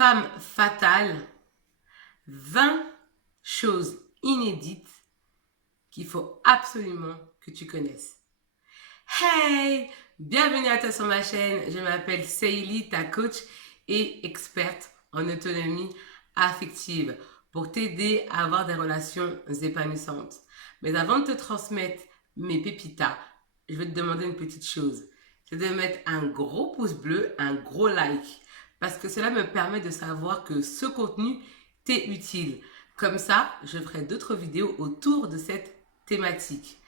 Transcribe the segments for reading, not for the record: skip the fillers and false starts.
Femme fatale, 20 choses inédites qu'il faut absolument que tu connaisses. Hey! Bienvenue à toi sur ma chaîne. Je m'appelle Seili, ta coach et experte en autonomie affective pour t'aider à avoir des relations épanouissantes. Mais avant de te transmettre mes pépitas, je vais te demander une petite chose. C'est de mettre un gros pouce bleu, un gros like. Parce que cela me permet de savoir que ce contenu t'est utile. Comme ça, je ferai d'autres vidéos autour de cette thématique.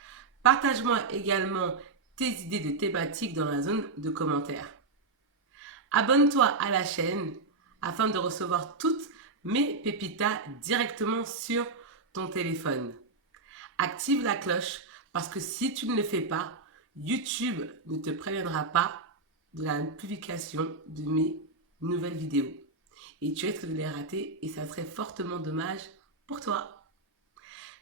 Partage-moi également tes idées de thématiques dans la zone de commentaires. Abonne-toi à la chaîne afin de recevoir toutes mes pépitas directement sur ton téléphone. Active la cloche parce que si tu ne le fais pas, YouTube ne te préviendra pas de la publication de mes nouvelles vidéos. Et tu risques de les rater et ça serait fortement dommage pour toi.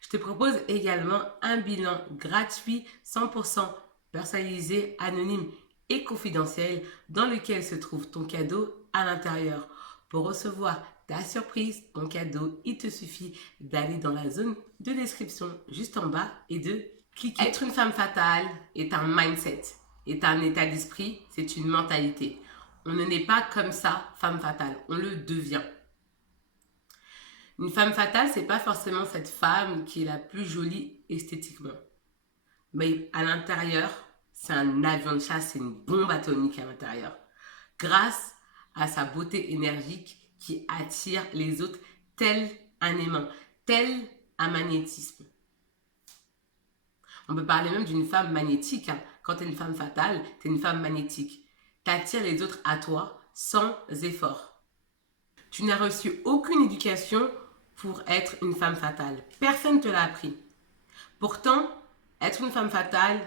Je te propose également un bilan gratuit 100% personnalisé, anonyme et confidentiel dans lequel se trouve ton cadeau à l'intérieur. Pour recevoir ta surprise, ton cadeau, il te suffit d'aller dans la zone de description juste en bas et de cliquer. Être une femme fatale est un mindset, est un état d'esprit, c'est une mentalité. On ne naît pas comme ça femme fatale, on le devient. Une femme fatale, c'est pas forcément cette femme qui est la plus jolie esthétiquement. Mais à l'intérieur, c'est un avion de chasse, c'est une bombe atomique à l'intérieur. Grâce à sa beauté énergique qui attire les autres tel un aimant, tel un magnétisme. On peut parler même d'une femme magnétique. Quand tu es une femme fatale, tu es une femme magnétique. Tu attires les autres à toi sans effort. Tu n'as reçu aucune éducation pour être une femme fatale. Personne ne te l'a appris. Pourtant, être une femme fatale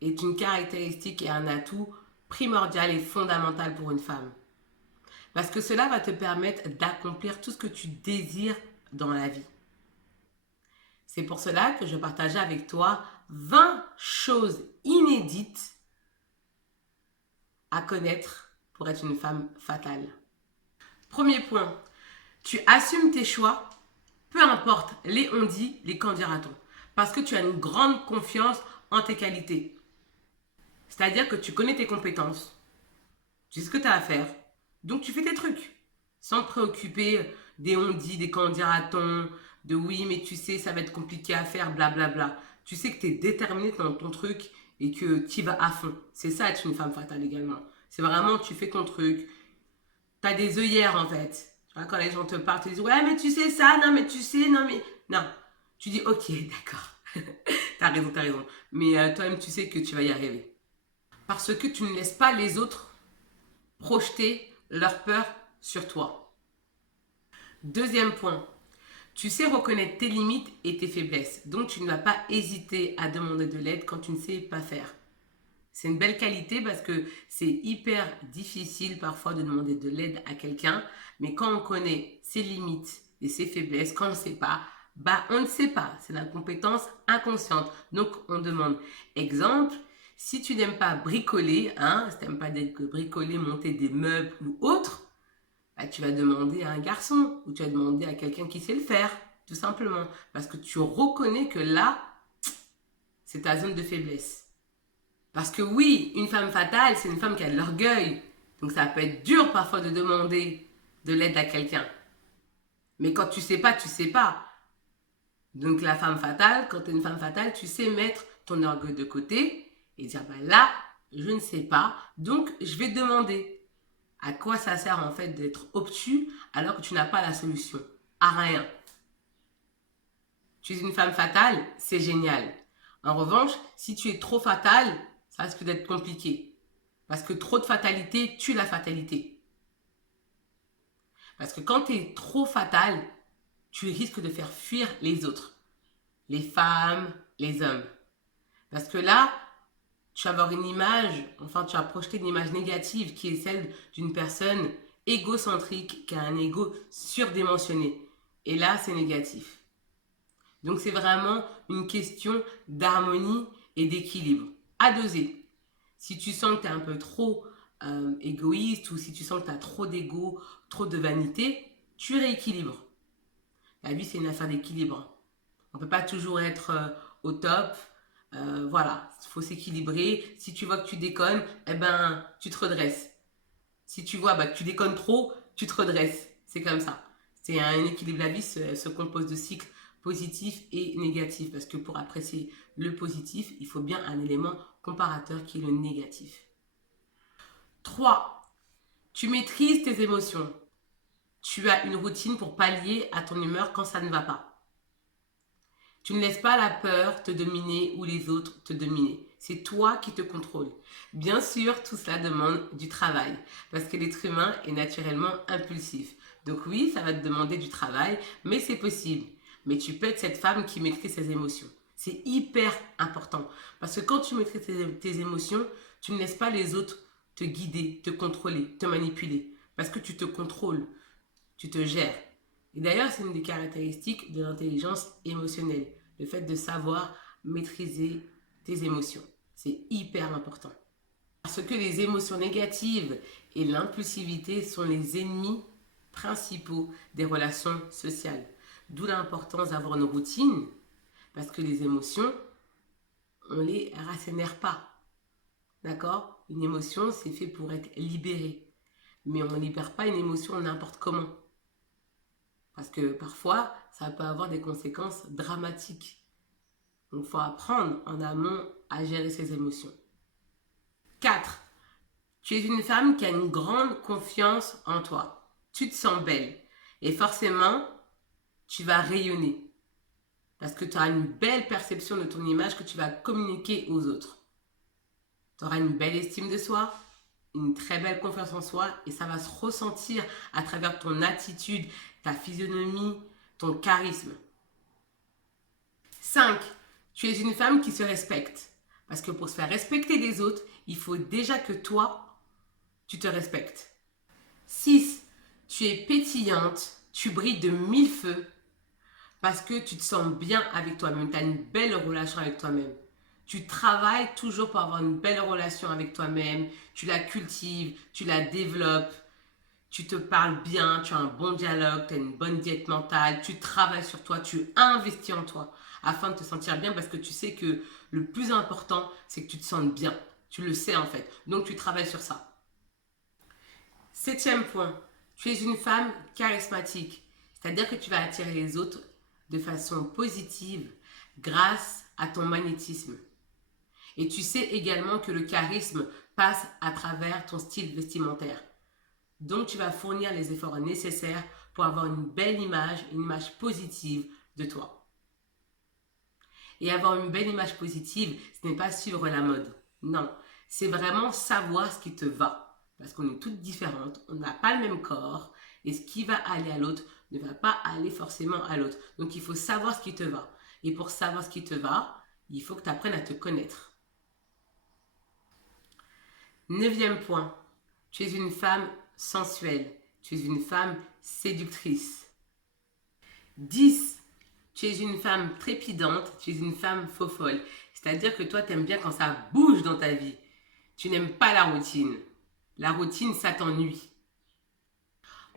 est une caractéristique et un atout primordial et fondamental pour une femme. Parce que cela va te permettre d'accomplir tout ce que tu désires dans la vie. C'est pour cela que je partageais avec toi 20 choses inédites à connaître pour être une femme fatale. Premier point, tu assumes tes choix, peu importe les on-dit, les qu'en dira-t-on. Parce que tu as une grande confiance en tes qualités. C'est-à-dire que tu connais tes compétences. Tu sais ce que tu as à faire. Donc tu fais tes trucs. Sans te préoccuper des on-dit, des qu'en dira-t-on, de oui, mais tu sais, ça va être compliqué à faire, blablabla. Tu sais que tu es déterminé dans ton truc et que tu y vas à fond. C'est ça être une femme fatale également. C'est vraiment, tu fais ton truc. Tu as des œillères en fait. Tu vois, quand les gens te parlent, tu dis ouais, mais tu sais ça, non, mais tu sais, non, mais. Non. Tu dis ok, d'accord. T'as raison, t'as raison. Mais toi-même, tu sais que tu vas y arriver. Parce que tu ne laisses pas les autres projeter leur peur sur toi. Deuxième point, tu sais reconnaître tes limites et tes faiblesses. Donc, tu ne vas pas hésiter à demander de l'aide quand tu ne sais pas faire. C'est une belle qualité parce que c'est hyper difficile parfois de demander de l'aide à quelqu'un. Mais quand on connaît ses limites et ses faiblesses, quand on ne sait pas, on ne sait pas. C'est la compétence inconsciente. Donc, on demande. Exemple, si tu n'aimes pas bricoler, si tu n'aimes pas bricoler, monter des meubles ou autre, tu vas demander à un garçon ou tu vas demander à quelqu'un qui sait le faire, tout simplement. Parce que tu reconnais que là, c'est ta zone de faiblesse. Parce que oui, une femme fatale, c'est une femme qui a de l'orgueil. Donc ça peut être dur parfois de demander de l'aide à quelqu'un. Mais quand tu sais pas, tu sais pas. Donc la femme fatale, quand tu es une femme fatale, tu sais mettre ton orgueil de côté et dire là, je ne sais pas, donc je vais demander. À quoi ça sert en fait d'être obtus alors que tu n'as pas la solution? À rien. Tu es une femme fatale, c'est génial. En revanche, si tu es trop fatale, ça risque d'être compliqué. Parce que trop de fatalité tue la fatalité. Parce que quand tu es trop fatale, tu risques de faire fuir les autres. Les femmes, les hommes. Parce que là, tu vas avoir une image, tu vas projeter une image négative qui est celle d'une personne égocentrique, qui a un ego surdimensionné. Et là, c'est négatif. Donc, c'est vraiment une question d'harmonie et d'équilibre. À doser. Si tu sens que tu es un peu trop égoïste ou si tu sens que tu as trop d'ego, trop de vanité, tu rééquilibres. La vie, c'est une affaire d'équilibre. On ne peut pas toujours être au top. Voilà, il faut s'équilibrer. Si tu vois que tu déconnes, eh ben, tu te redresses. Si tu vois que tu déconnes trop, tu te redresses. C'est comme ça. C'est un équilibre. La vie se compose de cycles positifs et négatifs. Parce que pour apprécier le positif, il faut bien un élément comparateur qui est le négatif. 3. Tu maîtrises tes émotions. Tu as une routine pour pallier à ton humeur quand ça ne va pas. Tu ne laisses pas la peur te dominer ou les autres te dominer. C'est toi qui te contrôles. Bien sûr, tout cela demande du travail parce que l'être humain est naturellement impulsif. Donc oui, ça va te demander du travail, mais c'est possible. Mais tu peux être cette femme qui maîtrise ses émotions. C'est hyper important parce que quand tu maîtrises tes émotions, tu ne laisses pas les autres te guider, te contrôler, te manipuler parce que tu te contrôles, tu te gères. Et d'ailleurs, c'est une des caractéristiques de l'intelligence émotionnelle, le fait de savoir maîtriser tes émotions. C'est hyper important. Parce que les émotions négatives et l'impulsivité sont les ennemis principaux des relations sociales. D'où l'importance d'avoir une routine, parce que les émotions, on ne les racénère pas. D'accord? Une émotion, c'est fait pour être libérée. Mais on ne libère pas une émotion n'importe comment. Parce que parfois, ça peut avoir des conséquences dramatiques. Donc, il faut apprendre en amont à gérer ses émotions. 4. Tu es une femme qui a une grande confiance en toi. Tu te sens belle. Et forcément, tu vas rayonner. Parce que tu auras une belle perception de ton image que tu vas communiquer aux autres. Tu auras une belle estime de soi, une très belle confiance en soi et ça va se ressentir à travers ton attitude, ta physionomie, ton charisme. 5. Tu es une femme qui se respecte. Parce que pour se faire respecter des autres, il faut déjà que toi, tu te respectes. 6. Tu es pétillante, tu brilles de mille feux parce que tu te sens bien avec toi-même, tu as une belle relation avec toi-même. Tu travailles toujours pour avoir une belle relation avec toi-même, tu la cultives, tu la développes, tu te parles bien, tu as un bon dialogue, tu as une bonne diète mentale, tu travailles sur toi, tu investis en toi afin de te sentir bien parce que tu sais que le plus important, c'est que tu te sentes bien. Tu le sais en fait. Donc tu travailles sur ça. 7e point, tu es une femme charismatique. C'est-à-dire que tu vas attirer les autres de façon positive grâce à ton magnétisme. Et tu sais également que le charisme passe à travers ton style vestimentaire. Donc, tu vas fournir les efforts nécessaires pour avoir une belle image, une image positive de toi. Et avoir une belle image positive, ce n'est pas suivre la mode. Non, c'est vraiment savoir ce qui te va. Parce qu'on est toutes différentes, on n'a pas le même corps. Et ce qui va aller à l'autre ne va pas aller forcément à l'autre. Donc, il faut savoir ce qui te va. Et pour savoir ce qui te va, il faut que tu apprennes à te connaître. 9e point, tu es une femme sensuelle. Tu es une femme séductrice. 10. Tu es une femme trépidante. Tu es une femme faux folle. C'est-à-dire que toi, tu aimes bien quand ça bouge dans ta vie. Tu n'aimes pas la routine. La routine, ça t'ennuie.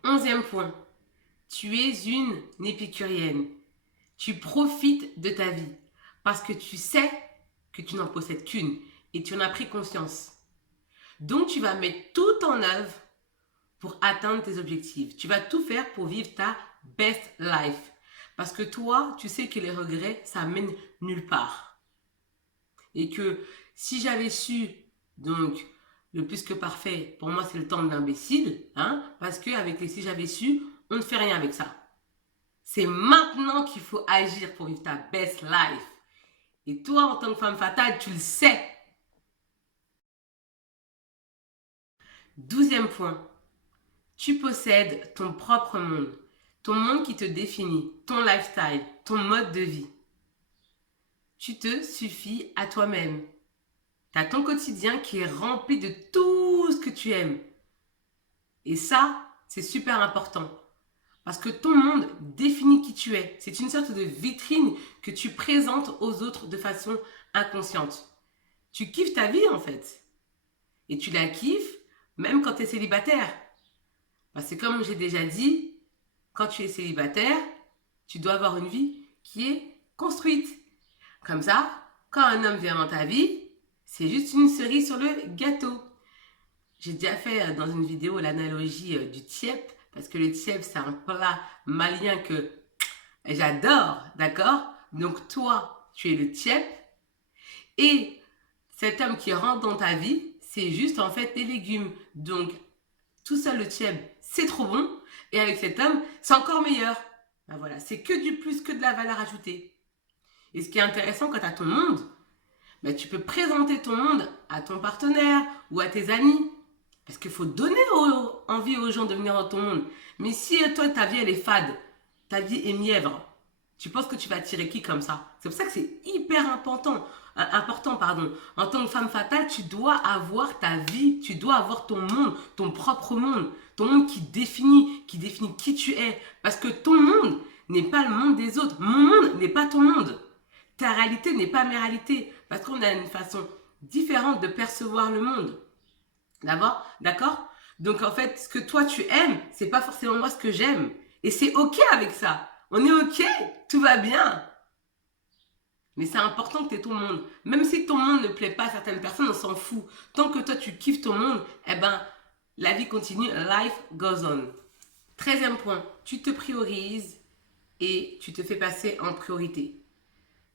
11e point. Tu es une épicurienne. Tu profites de ta vie parce que tu sais que tu n'en possèdes qu'une et tu en as pris conscience. Donc, tu vas mettre tout en œuvre pour atteindre tes objectifs. Tu vas tout faire pour vivre ta best life. Parce que toi, tu sais que les regrets, ça mène nulle part. Et que si j'avais su, donc, le plus que parfait, pour moi, c'est le temps de l'imbécile. Parce qu'avec les si j'avais su, on ne fait rien avec ça. C'est maintenant qu'il faut agir pour vivre ta best life. Et toi, en tant que femme fatale, tu le sais. 12e point. Tu possèdes ton propre monde. Ton monde qui te définit, ton lifestyle, ton mode de vie. Tu te suffis à toi-même. Tu as ton quotidien qui est rempli de tout ce que tu aimes. Et ça, c'est super important. Parce que ton monde définit qui tu es. C'est une sorte de vitrine que tu présentes aux autres de façon inconsciente. Tu kiffes ta vie en fait. Et tu la kiffes même quand tu es célibataire. Parce que comme j'ai déjà dit, quand tu es célibataire, tu dois avoir une vie qui est construite. Comme ça, quand un homme vient dans ta vie, c'est juste une cerise sur le gâteau. J'ai déjà fait dans une vidéo l'analogie du tiep, parce que le tiep, c'est un plat malien que j'adore, d'accord? Donc toi, tu es le tiep, et cet homme qui rentre dans ta vie, c'est juste en fait des légumes. Donc tout seul le tiep, c'est trop bon, et avec cet homme, c'est encore meilleur. Ben voilà, c'est que du plus, que de la valeur ajoutée. Et ce qui est intéressant quand tu as ton monde, ben tu peux présenter ton monde à ton partenaire ou à tes amis. Parce qu'il faut donner envie aux gens de venir dans ton monde. Mais si toi, ta vie, elle est fade, ta vie est mièvre, tu penses que tu vas attirer qui comme ça? C'est pour ça que c'est hyper important. En tant que femme fatale, tu dois avoir ta vie, tu dois avoir ton monde, ton propre monde, ton monde qui définit qui tu es. Parce que ton monde n'est pas le monde des autres. Mon monde n'est pas ton monde. Ta réalité n'est pas ma réalité. Parce qu'on a une façon différente de percevoir le monde. D'accord? Donc en fait, ce que toi tu aimes, c'est pas forcément moi ce que j'aime. Et c'est ok avec ça. On est ok, tout va bien. Mais c'est important que tu aies ton monde. Même si ton monde ne plaît pas à certaines personnes, on s'en fout. Tant que toi tu kiffes ton monde, eh ben, la vie continue, life goes on. 13e point, tu te priorises et tu te fais passer en priorité.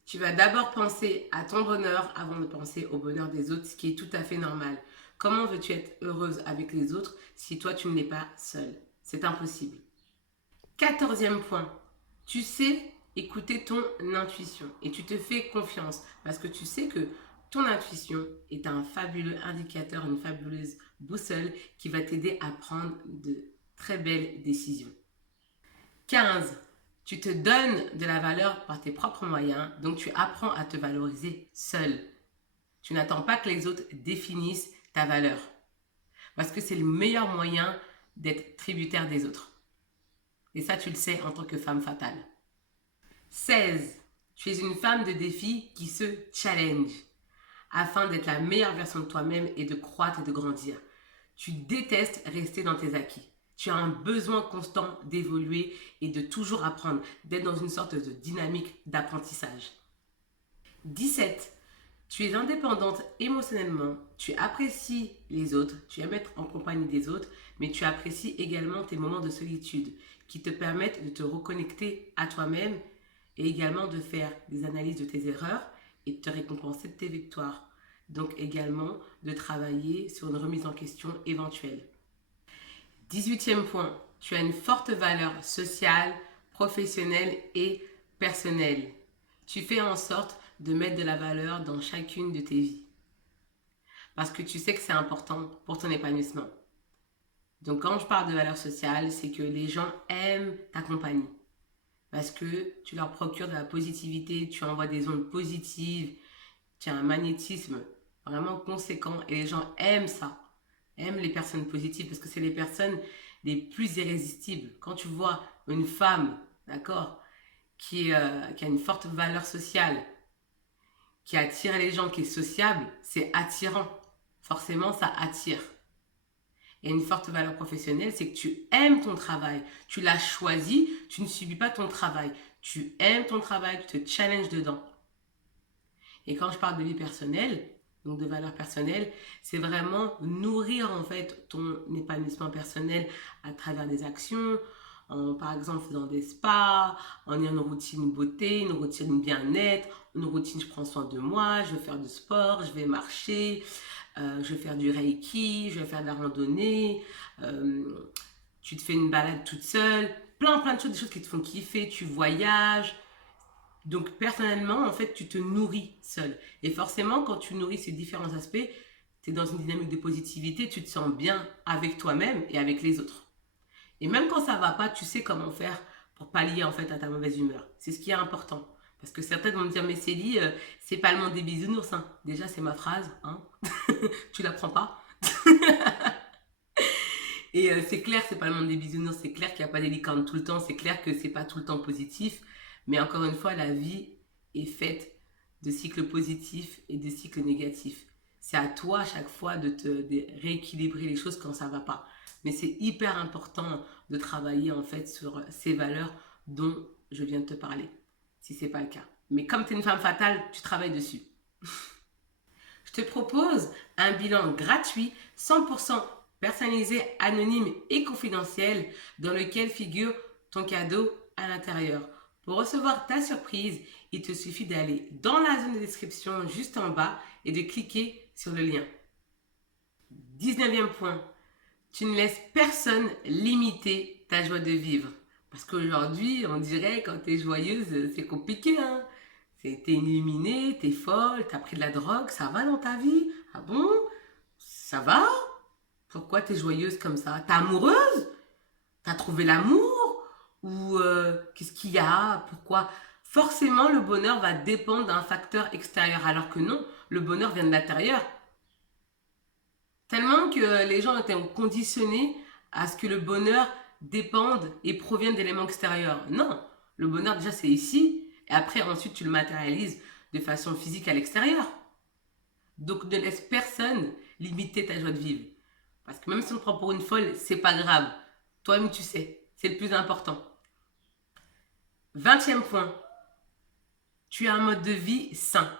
Tu vas d'abord penser à ton bonheur avant de penser au bonheur des autres, ce qui est tout à fait normal. Comment veux-tu être heureuse avec les autres si toi tu ne l'es pas seule? C'est impossible. 14e point, tu sais écouter ton intuition et tu te fais confiance parce que tu sais que ton intuition est un fabuleux indicateur, une fabuleuse boussole qui va t'aider à prendre de très belles décisions. 15. Tu te donnes de la valeur par tes propres moyens, donc tu apprends à te valoriser seul. Tu n'attends pas que les autres définissent ta valeur. Parce que c'est le meilleur moyen d'être tributaire des autres. Et ça, tu le sais en tant que femme fatale. 16. Tu es une femme de défi qui se challenge afin d'être la meilleure version de toi-même et de croître et de grandir. Tu détestes rester dans tes acquis. Tu as un besoin constant d'évoluer et de toujours apprendre, d'être dans une sorte de dynamique d'apprentissage. 17. Tu es indépendante émotionnellement, tu apprécies les autres, tu aimes être en compagnie des autres, mais tu apprécies également tes moments de solitude qui te permettent de te reconnecter à toi-même et également de faire des analyses de tes erreurs et de te récompenser de tes victoires. Donc également de travailler sur une remise en question éventuelle. 18e point, tu as une forte valeur sociale, professionnelle et personnelle. Tu fais en sorte de mettre de la valeur dans chacune de tes vies. Parce que tu sais que c'est important pour ton épanouissement. Donc quand je parle de valeur sociale, c'est que les gens aiment ta compagnie. Parce que tu leur procures de la positivité, tu envoies des ondes positives, tu as un magnétisme vraiment conséquent et les gens aiment ça. Aiment les personnes positives parce que c'est les personnes les plus irrésistibles. Quand tu vois une femme, d'accord, qui a une forte valeur sociale, qui attire les gens, qui est sociable, c'est attirant. Forcément, ça attire. Et une forte valeur professionnelle, c'est que tu aimes ton travail. Tu l'as choisi, tu ne subis pas ton travail. Tu aimes ton travail, tu te challenges dedans. Et quand je parle de vie personnelle, donc de valeur personnelle, c'est vraiment nourrir en fait ton épanouissement personnel à travers des actions, par exemple dans des spas, en ayant une routine beauté, une routine bien-être, une routine je prends soin de moi, je vais faire du sport, je vais marcher, je vais faire du reiki, je vais faire de la randonnée, tu te fais une balade toute seule, plein de choses, des choses qui te font kiffer, tu voyages. Donc personnellement, en fait, tu te nourris seul. Et forcément, quand tu nourris ces différents aspects, tu es dans une dynamique de positivité, tu te sens bien avec toi-même et avec les autres. Et même quand ça va pas, tu sais comment faire pour pallier en fait à ta mauvaise humeur. C'est ce qui est important. Parce que certaines vont me dire, mais Célie, c'est pas le monde des bisounours. Hein. Déjà, c'est ma phrase. Hein. Tu la prends pas. Et c'est clair, c'est pas le monde des bisounours. C'est clair qu'il n'y a pas des licornes tout le temps. C'est clair que c'est pas tout le temps positif. Mais encore une fois, la vie est faite de cycles positifs et de cycles négatifs. C'est à toi à chaque fois de rééquilibrer les choses quand ça ne va pas. Mais c'est hyper important de travailler en fait sur ces valeurs dont je viens de te parler, si ce n'est pas le cas. Mais comme tu es une femme fatale, tu travailles dessus. Je te propose un bilan gratuit, 100% personnalisé, anonyme et confidentiel, dans lequel figure ton cadeau à l'intérieur. Pour recevoir ta surprise, il te suffit d'aller dans la zone de description juste en bas et de cliquer sur le lien. 19e point, tu ne laisses personne limiter ta joie de vivre. Parce qu'aujourd'hui, on dirait quand tu es joyeuse, c'est compliqué, hein. T'es illuminée, t'es folle, t'as pris de la drogue, ça va dans ta vie? Ah bon? Ça va? Pourquoi t'es joyeuse comme ça? T'es amoureuse? T'as trouvé l'amour? Ou qu'est-ce qu'il y a? Pourquoi? Forcément, le bonheur va dépendre d'un facteur extérieur, alors que non, le bonheur vient de l'intérieur. Tellement que les gens étaient conditionnés à ce que le bonheur dépende et provienne d'éléments extérieurs. Non, le bonheur déjà c'est ici, et après ensuite tu le matérialises de façon physique à l'extérieur. Donc ne laisse personne limiter ta joie de vivre. Parce que même si on te prend pour une folle, c'est pas grave. Toi-même tu sais, c'est le plus important. 20e point, tu as un mode de vie sain.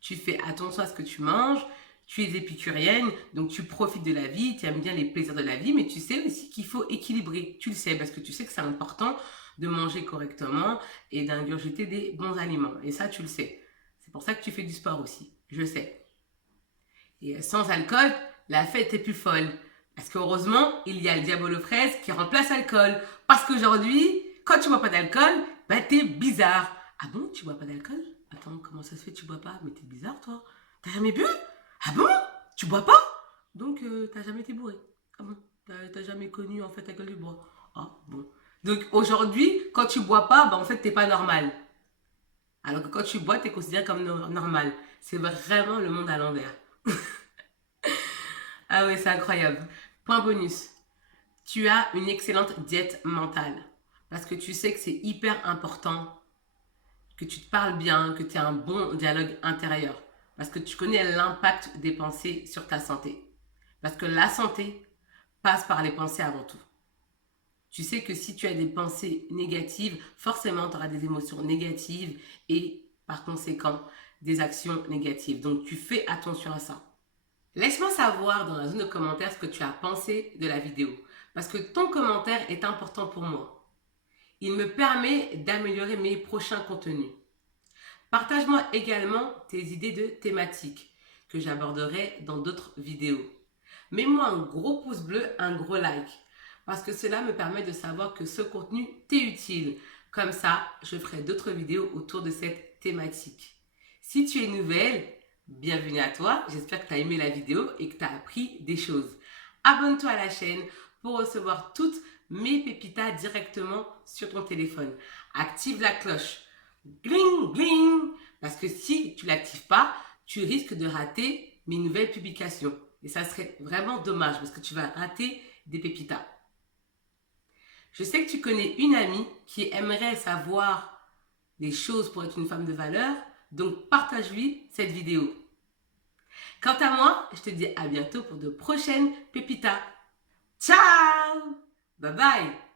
Tu fais attention à ce que tu manges, tu es épicurienne, donc tu profites de la vie, tu aimes bien les plaisirs de la vie, mais tu sais aussi qu'il faut équilibrer. Tu le sais parce que tu sais que c'est important de manger correctement et d'ingurgiter des bons aliments. Et ça, tu le sais. C'est pour ça que tu fais du sport aussi. Je sais. Et sans alcool, la fête est plus folle. Parce qu'heureusement, il y a le diable aux fraises qui remplace l'alcool. Parce qu'aujourd'hui, quand tu bois pas d'alcool, bah t'es bizarre. Ah bon, tu bois pas d'alcool? Attends, comment ça se fait tu bois pas? Mais t'es bizarre toi. T'as jamais bu? Ah bon? Tu bois pas? Donc t'as jamais été bourré. Ah bon? T'as jamais connu en fait l'alcool du bois. Ah bon. Donc aujourd'hui, quand tu bois pas, bah en fait t'es pas normal. Alors que quand tu bois, t'es considéré comme normal. C'est vraiment le monde à l'envers. Ah ouais, c'est incroyable. Point bonus. Tu as une excellente diète mentale. Parce que tu sais que c'est hyper important que tu te parles bien, que tu aies un bon dialogue intérieur. Parce que tu connais l'impact des pensées sur ta santé. Parce que la santé passe par les pensées avant tout. Tu sais que si tu as des pensées négatives, forcément tu auras des émotions négatives et par conséquent des actions négatives. Donc tu fais attention à ça. Laisse-moi savoir dans la zone de commentaires ce que tu as pensé de la vidéo. Parce que ton commentaire est important pour moi. Il me permet d'améliorer mes prochains contenus. Partage-moi également tes idées de thématiques que j'aborderai dans d'autres vidéos. Mets-moi un gros pouce bleu, un gros like, parce que cela me permet de savoir que ce contenu t'est utile. Comme ça, je ferai d'autres vidéos autour de cette thématique. Si tu es nouvelle, bienvenue à toi. J'espère que tu as aimé la vidéo et que tu as appris des choses. Abonne-toi à la chaîne pour recevoir toutes mes pépitas directement sur ton téléphone. Active la cloche. Gling, gling. Parce que si tu ne l'actives pas, tu risques de rater mes nouvelles publications. Et ça serait vraiment dommage parce que tu vas rater des pépitas. Je sais que tu connais une amie qui aimerait savoir les choses pour être une femme de valeur. Donc partage-lui cette vidéo. Quant à moi, je te dis à bientôt pour de prochaines pépitas. Ciao! Bye bye!